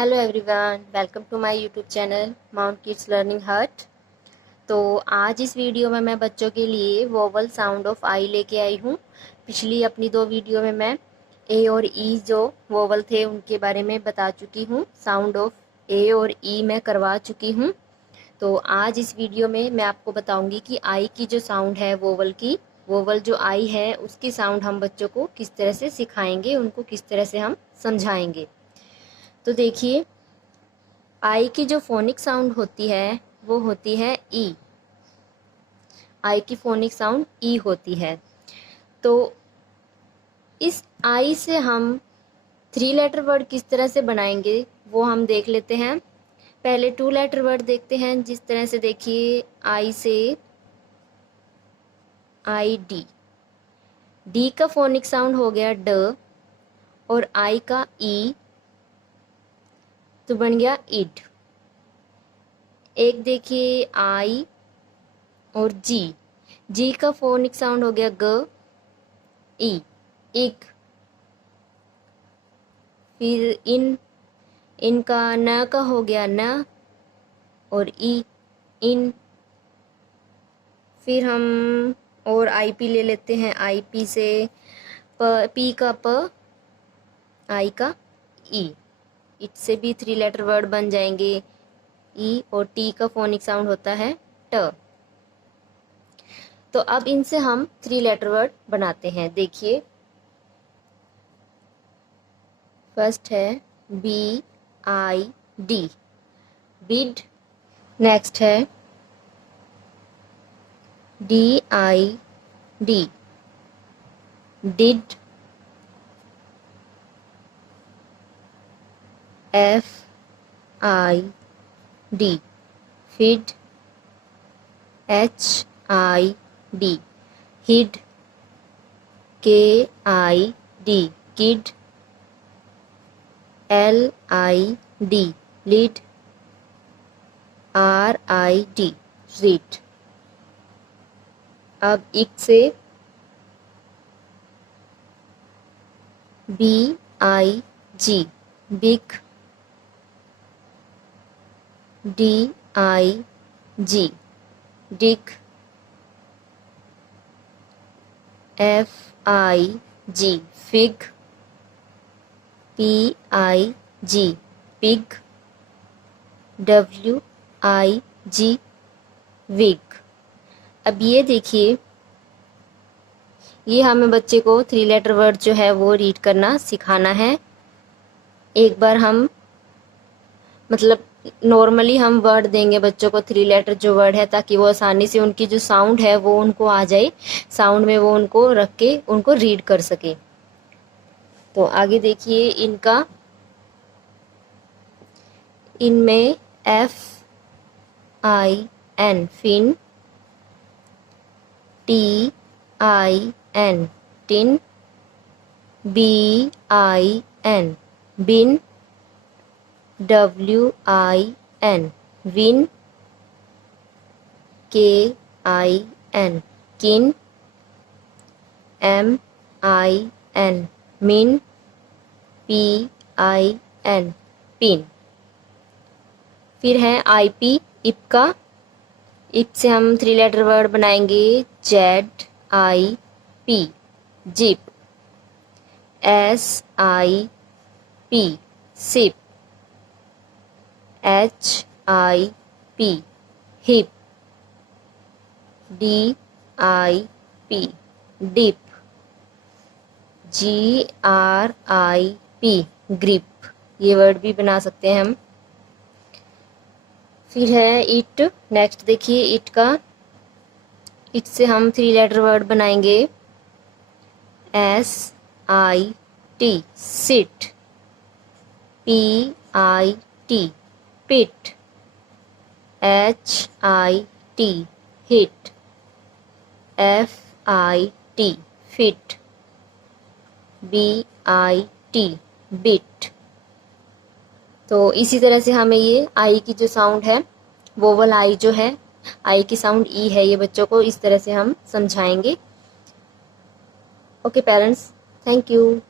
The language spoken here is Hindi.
Hello everyone, welcome to my YouTube channel mount kids learning hut. तो आज इस वीडियो में मैं बच्चों के लिए वोवल साउंड ऑफ आई लेके आई हूँ। पिछली अपनी दो वीडियो में मैं ए और ई जो वोवल थे उनके बारे में बता चुकी हूँ। साउंड ऑफ ए और ई मैं करवा चुकी हूँ। तो आज इस वीडियो में मैं आपको बताऊँगी कि आई की जो साउंड है वोवल की, वोवल जो आई है उसकी साउंड हम बच्चों को किस तरह से सिखाएंगे, उनको किस तरह से हम समझाएंगे। तो देखिए, आई की जो फोनिक साउंड होती है वो होती है ई। आई की फोनिक साउंड ई होती है। तो इस आई से हम 3 लेटर वर्ड किस तरह से बनाएंगे वो हम देख लेते हैं। पहले 2 लेटर वर्ड देखते हैं। जिस तरह से देखिए, आई से आई डी, डी का फोनिक साउंड हो गया ड और आई का ई तो बन गया इड। एक देखिए आई और जी, जी का फोनिक साउंड हो गया ग ई, इक। फिर इनका न का हो गया न और ई, इन। फिर हम और आई पी ले लेते हैं। आई पी से पी का प, आई का ई, इससे भी 3 लेटर वर्ड बन जाएंगे। ई और टी का फोनिक साउंड होता है ट। तो अब इनसे हम 3 लेटर वर्ड बनाते हैं। देखिए, फर्स्ट है B I D, bid. Next है D I D, did. F I D, fid. H I D, hid. K I D, kid. L I D, lid. R I D, rid. अब इक से B I G, big. D I G, dig. F I G, fig. P I G, pig. W I G, wig. अब ये देखिए, ये हमें बच्चे को 3 लेटर वर्ड जो है वो रीड करना सिखाना है। एक बार हम मतलब नॉर्मली हम वर्ड देंगे बच्चों को 3 लेटर जो वर्ड है, ताकि वो आसानी से उनकी जो साउंड है वो उनको आ जाए, साउंड में वो उनको रख के उनको रीड कर सके। तो आगे देखिए, इनमें F I N, fin. T I N, tin. B I N, bin. W I N, win. K I N, kin. M I N, min. P I N, pin. फिर है आई पी, इप का। इप से हम 3 लेटर वर्ड बनाएंगे। Z I P, zip. S I P, sip. H I P, hip. D I P, dip. G R I P, grip. ये वर्ड भी बना सकते हैं हम। फिर है इट। नेक्स्ट देखिए, इट से हम 3 लेटर वर्ड बनाएंगे। S I T, sit. P I T, pit. H I T, hit. F I T, fit. B I T, bit. तो इसी तरह से हमें ये आई की जो साउंड है, वोवल आई जो है, आई की साउंड ई है, ये बच्चों को इस तरह से हम समझाएंगे। Okay parents, thank you.